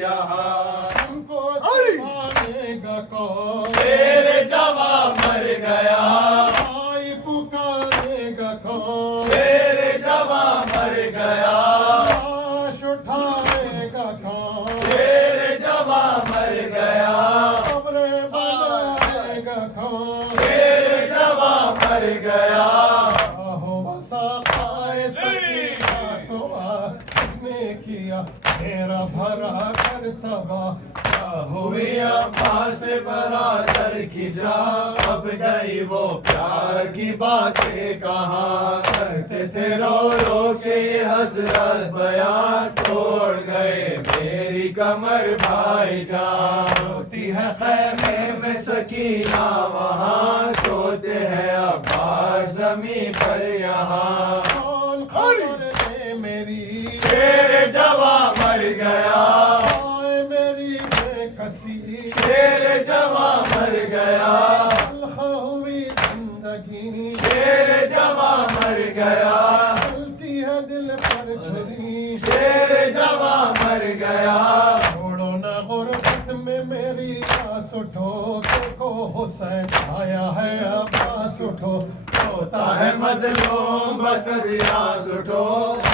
یہاں ہم کو سنبھالے گا کون؟ شیر جواں مر گیا بھائی پکارے گا کون؟ شیر جواں مر گیا لاش اٹھائے گا کون؟ شیر جواں مر گیا قبر بنائے گا کون؟ شیر جواں مر گیا آہو وساقائے سکینہ کو کس نے کیا میرا بھرا کر تباہ؟ کیا ہوئی عباس برادر کی جان اب گئی وہ پیار کی باتیں کہاں کرتے تھے رو رو کے یہ حضرت بیان توڑ گئے میری کمر بھائی جان ہوتی ہے خیمے میں سکینہ وہاں سوتے ہیں عباس زمین پر یہاں کون خبر لے میری شیر جواں مر گیا آئے میری بے کسی شیر جواں مر گیا تلخ ہوئی زندگی شیر جواں مر گیا چلتی ہے دل پر چھری شیر جواں مر گیا چھوڑو نہ غربت میں میری آس اٹھو دیکھو حسین آیا ہے عباس اٹھو ہوتا ہے مظلوم بس ریاض اٹھو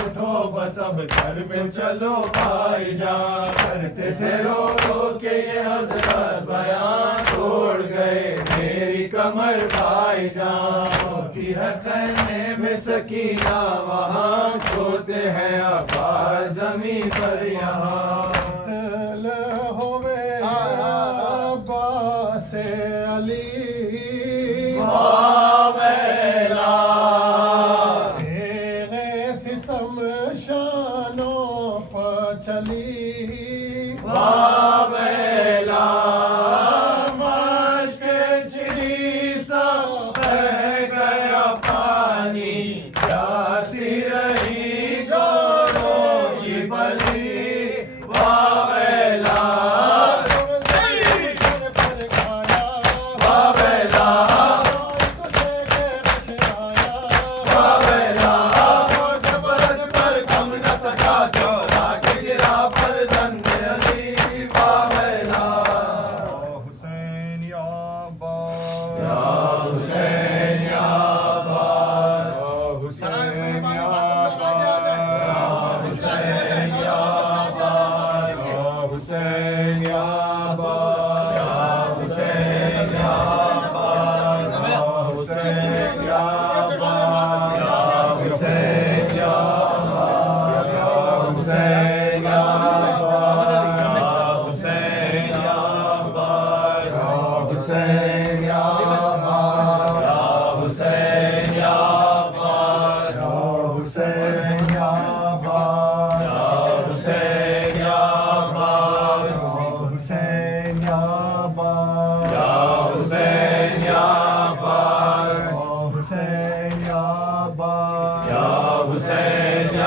اٹھو بس اب گھر میں چلو بھائی جان کرتے تھے رو رو کے یہ حضرت بیان توڑ گئے میری کمر بھائی جان ہوتی ہے خیمے میں سکینہ وہاں سوتے ہیں عباس زمین پر یہاں دل ہوئے عباس علی واویلا تیغ ستم شانوں پر چلی واویلا مشک چلی سا بہہ گیا پانی پیاسی رہی گوڑوں کی بلی واویلا سر پر کھایا واویلا تجھے کے بشرایا واویلا جبرت پر کم نہ سکا چورا کے گرا فرزند علی واویلا حسین یا عباس یا حسین یا عباس حسین یا حسین یا عباس حسین یا حسین یا عباس حسین یا حسین یا حسین یا حسین یا عباس حسین یا حسین یا عباس حسین یا حسین یا عباس حسین یا حسین یا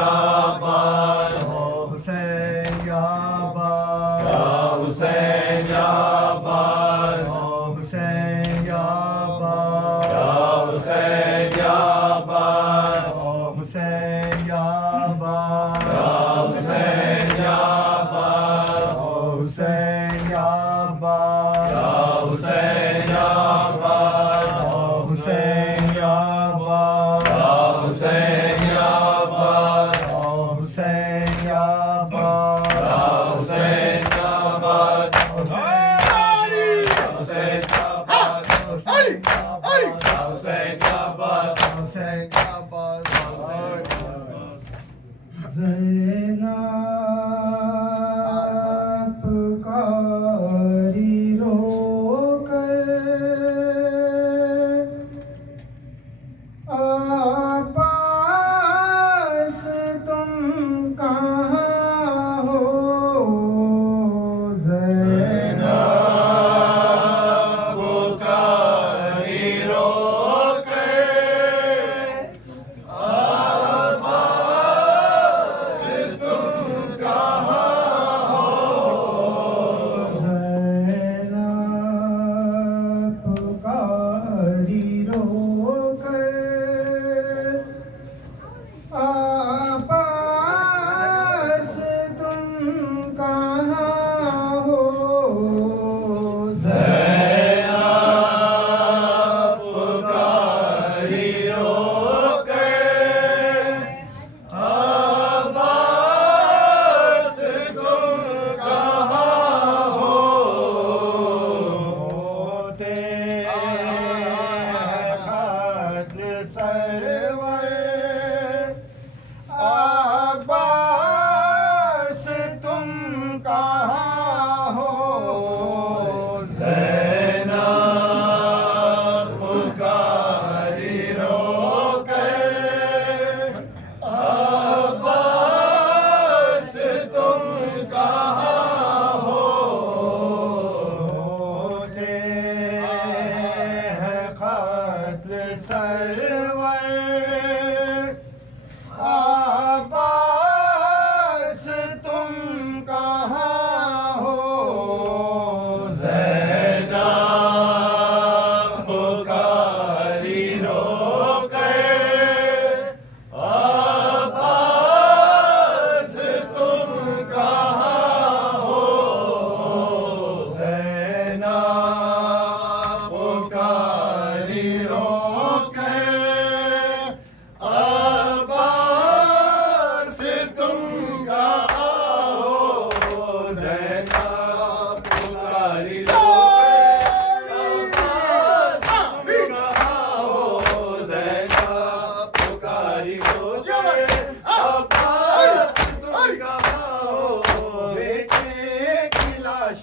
عباس حسین یا حسین یا عباس حسین یا حسین یا عباس حسین یا حسین یا عباس حسین یا حسین یا عباس حسین یا حسین یا عباس حسین یا حسین یا عباس حسین یا حسین یا عباس حسین یا عباس زینب کا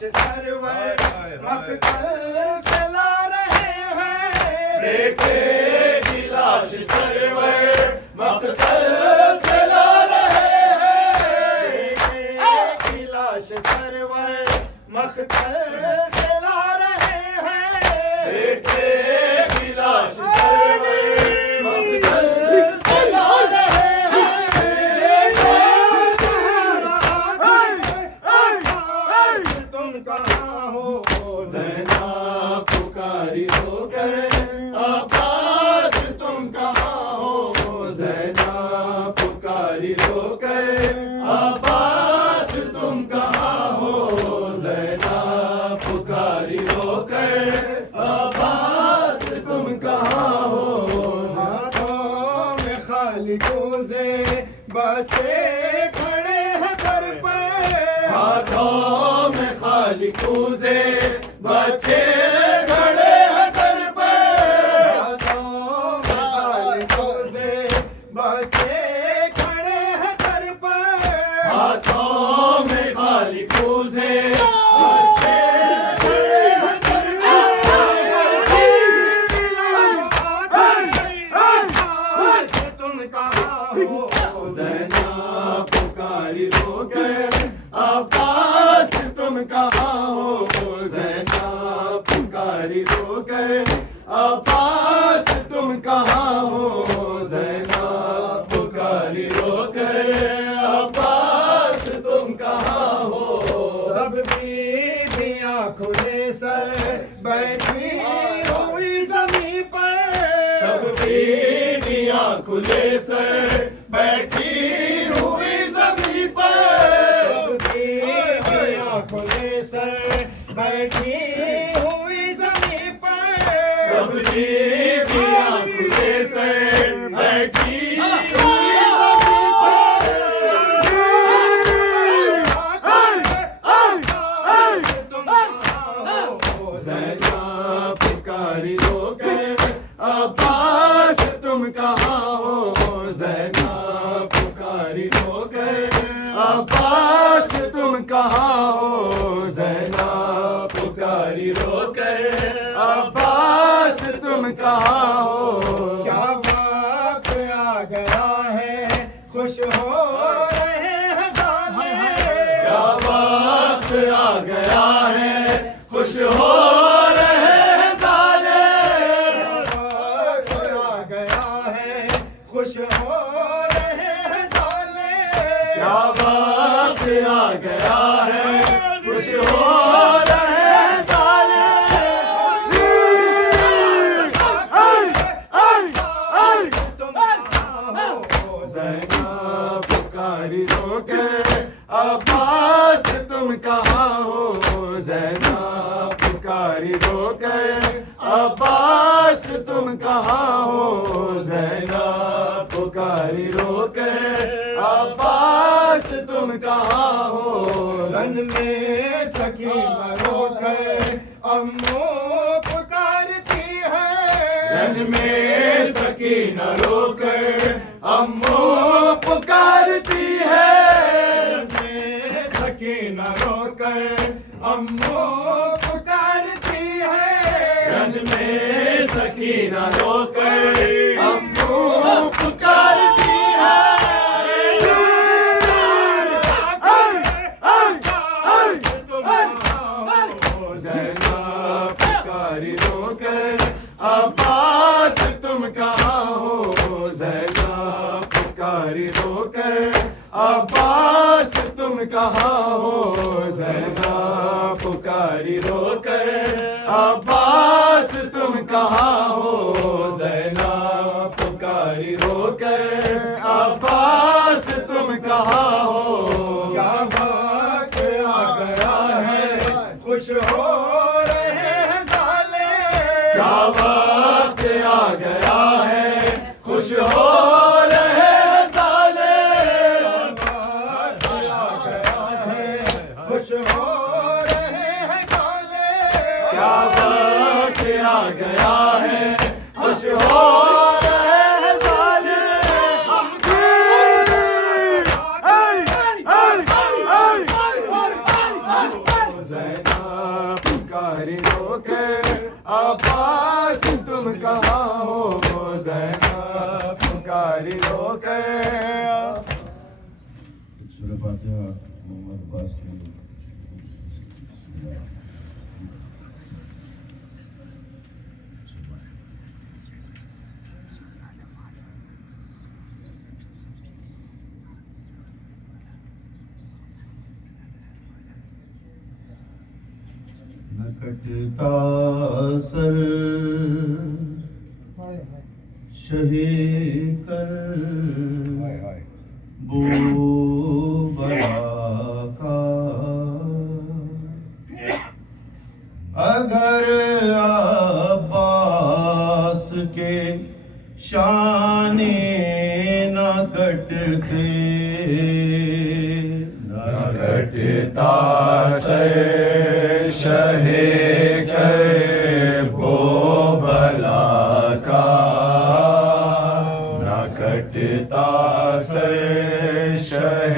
سرور مقتل سے لا رہے ہیں بیٹے کی لاش سرور مقتل سے لا رہے ہیں بیٹے کی لاش سرور مقتل سے لا رہے ہیں بیٹے کی لاش سرور مقتل سے لا رہے بچے کھڑے ہیں در پر ہاتھوں میں خالی کوزے بچے کھڑے ہیں در پر ہاتھوں میں خالی کوزے بچے کھڑے ہیں در پر ہاتھوں میں خالی کوزے بچے کھڑے ہیں در پر تم کہاں ہو زینب پکاری رو کر عباس تم کہاں ہو زینب پکاری رو کر عباس تم کہاں ہو زینب پکاری رو کر عباس تم کہاں ہو سب بیویاں کھلے سر بیٹھی ہوئی زمین پر سب بیویاں کھلے سر بیٹھی ہوئی زمین پر سب بیویاں کھلے سر بیٹھی ہوئی زمین پر سب بیویاں کھلے سر بیٹھی ہوئی زمین پر تم کہاں ہو زینب پکاری رو کر عباس تم کہاں ہو زینب پکاری رو کر عباس تم کہاں ہو زینب پکاری رو کر عباس تم کہاں ہو کیا وقت آ گیا ہے خوش ہو رہے ہیں ظالم کیا وقت آ گیا ہے خوش ہو رہے ہیں ظالم وقت آ گیا ہے خوش ہو رہے ہیں ظالم کیا وقت آ گیا ہے خوش ہو رہے ہیں زینب پکاری رو کر عباس تم کہاں ہو زینب پکاری رو کر عباس تم کہاں ہو زینب پکاری رو کر عباس تم کہاں ہو رن میں سکینہ رو کر امو پکارتی ہے رن میں سکینہ رو کر امو پکارتی ہے رن میں سکینہ رو کر امو پکارتی ہے رن میں سکینہ رو کر امو پکارتی ہے زینب پکاری رو کر عباس تم کہاں ہو زینب پکاری رو کر عباس تم کہاں ہو زینب پکاری رو کر عباس تم کہاں ہو زینب پکاری رو کر عباس تم کہاں ہو کیا وقت آ گیا ہے خوش ہو رہے ہیں ظالم کیا وقت آ گیا ہے خوش ہو رہے ہیں ظالم وقت آ گیا ہے خوش ہو رہے ہیں ظالم کیا وقت آ گیا ہے خوش ہو رہے ہیں ظالم زینب پکاری رو کر عباس تم کہاں ہو زینب پکاری رو کر. سورہ فاتحہ محمد عباس کی نہ کٹتا سر شہی کر بو بلا کا اگر عباس کے شانے نہ کٹتے نہ کٹتا سر شہ کر بو بلا کا نہ کٹتا سر شہ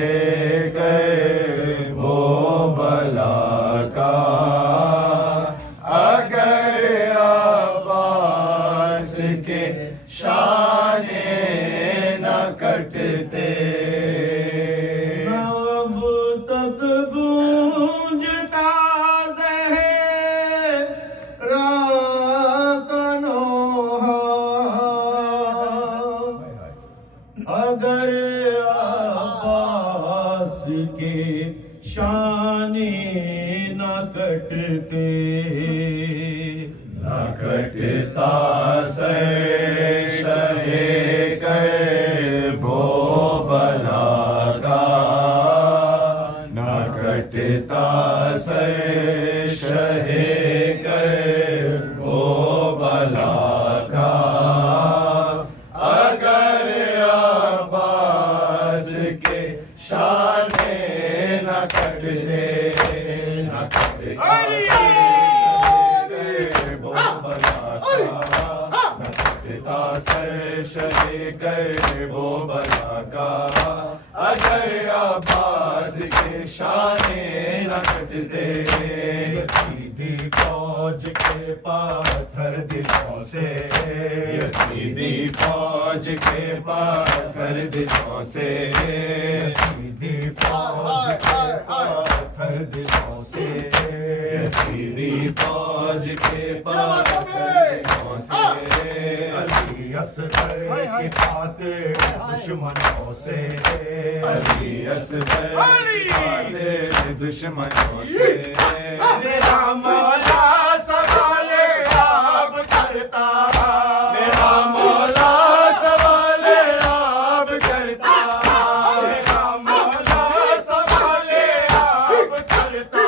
کر بو بلا کا اگر عباس کے شانے نہ کٹتے. اب تک گونجتا زہرا کا نوحہ اگر عباس کے شانے نہ کٹتے نہ کٹتا سر شہ کر بو بلا کا نہ کٹتا سر شہ کر بو بلا کا اگر عباس کے شانے نہ کٹتے نہ کٹتا سر شہ کر بو بلا کا اگر عباس کے شانے نہ کٹتے. یزیدی فوج کے پاتھر دلوں سے یزیدی فوج کے پاتھر دلوں سے یزیدی فوج کے پاتھر دلوں سے یزیدی فوج کے پاتھر دلوں سے علی اصغر کی خاطر دشمنوں سے علی اصغر کی خاطر دشمنوں سے میرا مولا سوال آب کرتا میرا مولا سوال آب کرتا میرا مولا سوال آب کرتا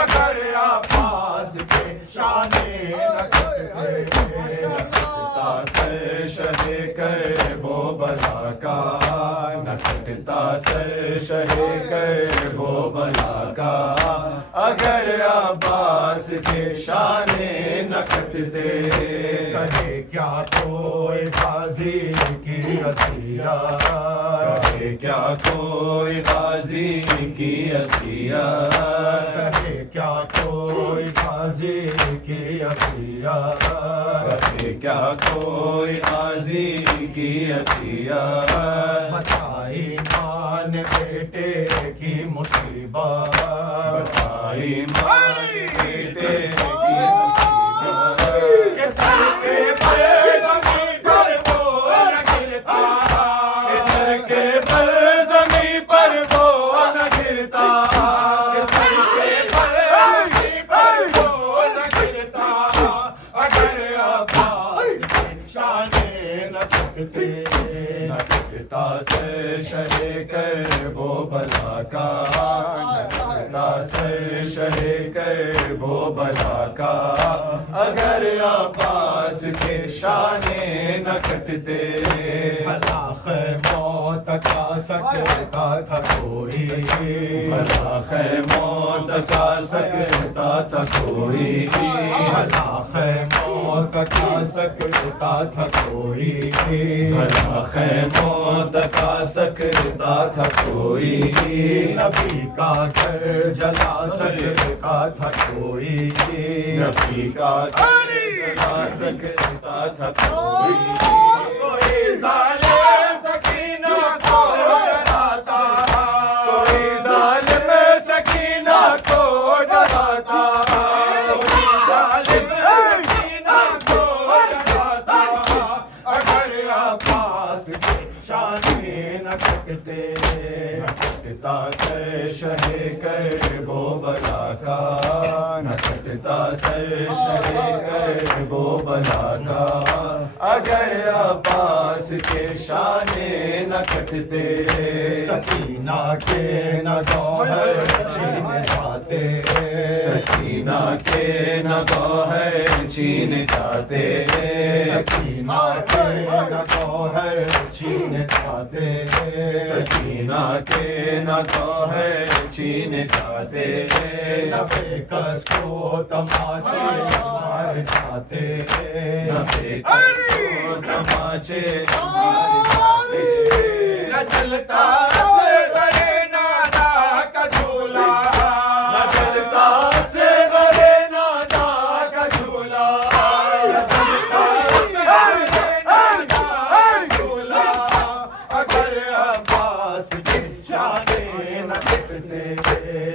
اگر عباس کے شانے نہ کٹتا سر شہ کر بو بلا کا نہ کٹتا سر شہ کر بو بلا کا اگر عباس کے شانے نہ کٹتے. کہے کیا کوئی غازی کی اذیت کہے کیا کوئی غازی کی اذیت کہے کیا کوئی غازی کی اذیت کہے کیا کوئی غازی کی اذیت بتائی مان بیٹے کی مصیبت بتائی ماں بیٹے کی مصیبت کہ سر کے بل زمین پر وہ نہ گرتا کہ سر کے بل زمین پر وہ نہ گرتا کہ سر کے بل زمین پر وہ نہ گرتا اگر عباس کے شانے نہ کٹتے نہ کٹتا سر شہ کر بو بلا کا نہ کٹتا سر شہ کر بو بلا کا اگر عباس کے شانے نہ کٹتے. ہلاک موت کا سکتا تھا کوئی ہلاک موت کا سکتا تھا کوئی ہلاک موت موت کا سکتا تھا کوئی بھلا خیموں تکا سکتا تھا کوئی نبی کا گھر جلا سکتا تھا کوئی نبی کا جلا سکتا تھا کوئی کوئی ظالم سکینہ کو ڈراتا کوئی ظالم سکینہ کو ڈراتا کوئی ظالم سکینہ کو ڈراتا اگر عباس کی شان نہ کٹتے کٹتا سر شہ کر وہ بلا کا نہ کٹتا سر شہ کر وہ بلا کا اگر عباس کے شانے نہ کٹتے سکینہ کے نہ گوہر چھین جاتے سکینہ کے نہ گوہر چھین جاتے سکینہ کے نہ گوہر چھین جاتے سکینہ کے نہ گوہر چھین جاتے نہ بے کس کو تماچے مار جاتے نہ بے کس کو تماچے مار جاتے نہ چلتا سے غرے نادا کا جھولا نہ چلتا سے غرے نادا کا جھولا نہ چلتا سے غرے نادا کا جھولا اگر عباس کی شانے نہ کٹتے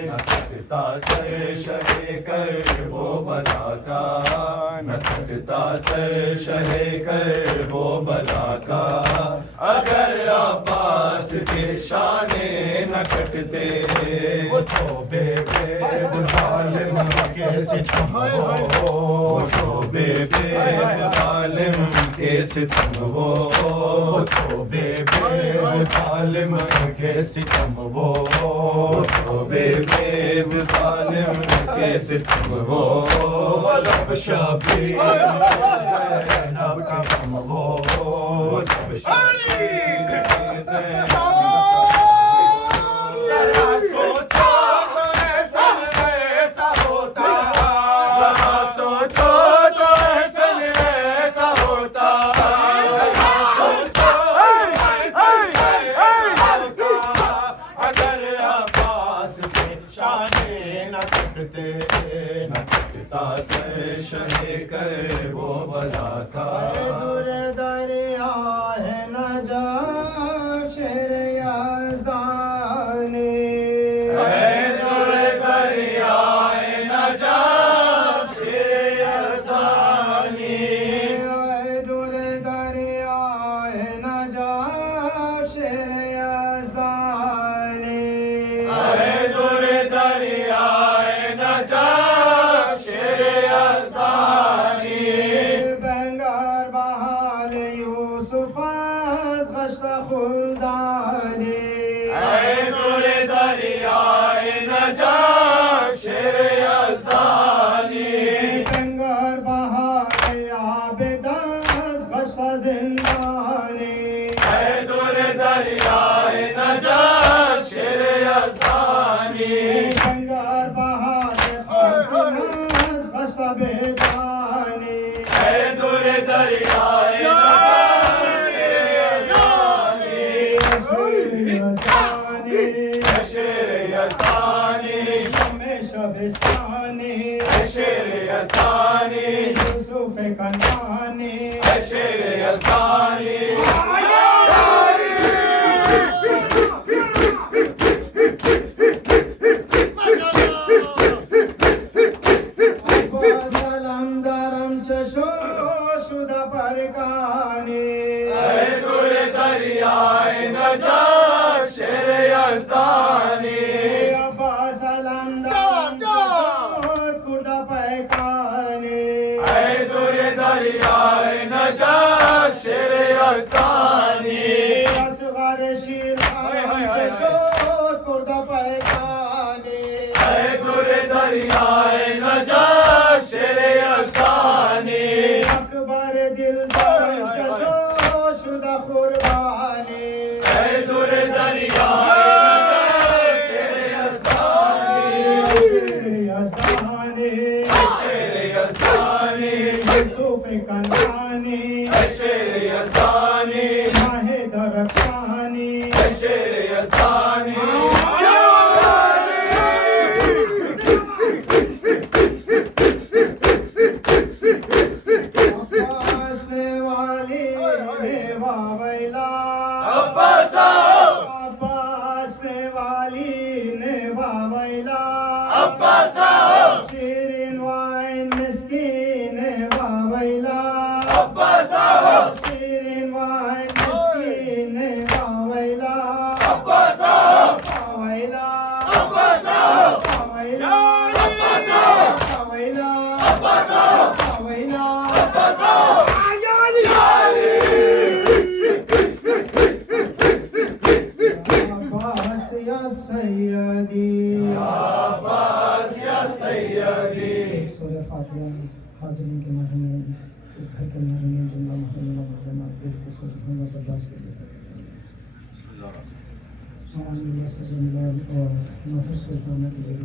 نہ کٹتا سر شہ کر وہ بلا کا نہ کٹتا سر شہ کر وہ بلا کا اگر عباس کے شانے نہ کٹتے وہ جو بے ظالم کے ستم ہو جو بے ظالم کے ستم وہ جو بے ظالم کے ستم وہ جو بے ظالم کے ستم وہ لب شبیر زینب کا غم وہ لب شبیر زینب کا ذرا سوچا تو ایسا ہوتا ذرا سوچو تو ایسا ہوتا اگر عباس کے شانے نہ کٹتے نہ کٹتا سر شہ کر وہ بلا کا دور دریا ہے نجف شیر یزدانی اے دور دریائے نجف شیر یزدانی اے دور دریا ہے نجف شیر یزدانی اے دور دریائے نجف شیر یزدانی بنگار بحال یوسف از غشت خلدانی اے دور دریائے نجف شیر یزدانی بنگار بحال عابد از غشت زندانی اے دور دریائے نجف شیر یزدانی بنگار بحال خازن از غشت بیدانی اے دور دریائے نجف شیر یزدانی شیر یزدانی شبستانی شیر یزدانی یوسف کنعانی شیر یزدانی سلام درم چشو شده پرکانی اے دور دریائے نجف شیر یزدانی ابا سلام درم چشو کرده پیکانی اے دور دریائے نجف شیر یزدانی فاتحہ حاضرین کے محرمین اس گھر کے محرمین جملہ محرمین محرمات بالخصوص محمد عباس کے لیے سامان اللہ سجن اور نصر سلطانہ کے لیے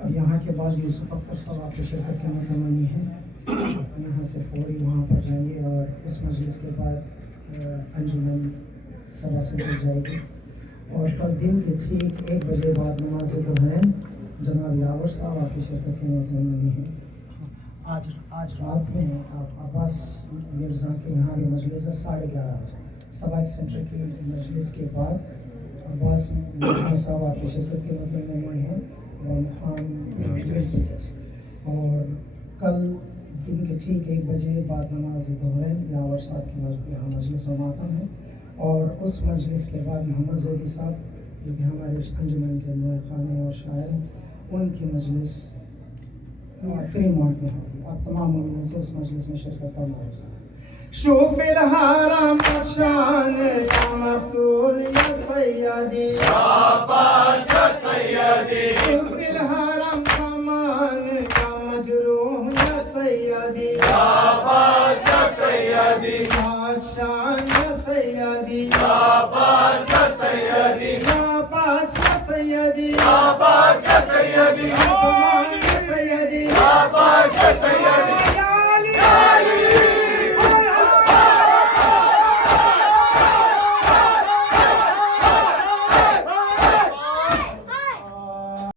اب یہاں کے بعد یوسف اختر صاحب آپ کی شرکت کے متمنی ہیں، یہاں سے فوری وہاں پر جائیں گے اور اس مجلس کے بعد انجمن سبا سے جڑ جائے گی اور کل دن کے ٹھیک 1 بجے بعد نماز ظہرین جناب یاور صاحب آپ کی شرکت کے متمنی ہیں۔ آج رات میں آپ عباس مرزا کے یہاں بھی مجلس ہے 11:30 بجے سبا سینٹر کی مجلس کے بعد عباس مرزا صاحب آپ کی شرکت کے متمنی ہیں اور کل دن کے ٹھیک 1 بجے بعد نماز ظہرین یاور صاحب کی یہاں مجلس و ماتم ہے اور اس مجلس کے بعد محمد زیدی صاحب جو کہ ہمارے انجمن کے نوے خانے اور شاعر ہیں ان کی مجلس فری مونٹ میں ہوگی۔ آپ تمام مومنین سے اس مجلس میں شرکت کا معروض ہے۔ شوف الحرم شان یا مقتول یا سیدی یا عباس یا سیدی شوف الحرم کمان یا مجروح یا سیدی یا عباس یا سیدی شان یا سیدی یا عباس یا سیدی یا عباس یا سیدی یا عباس یا سیدی یا سیدی یا عباس یا سیدی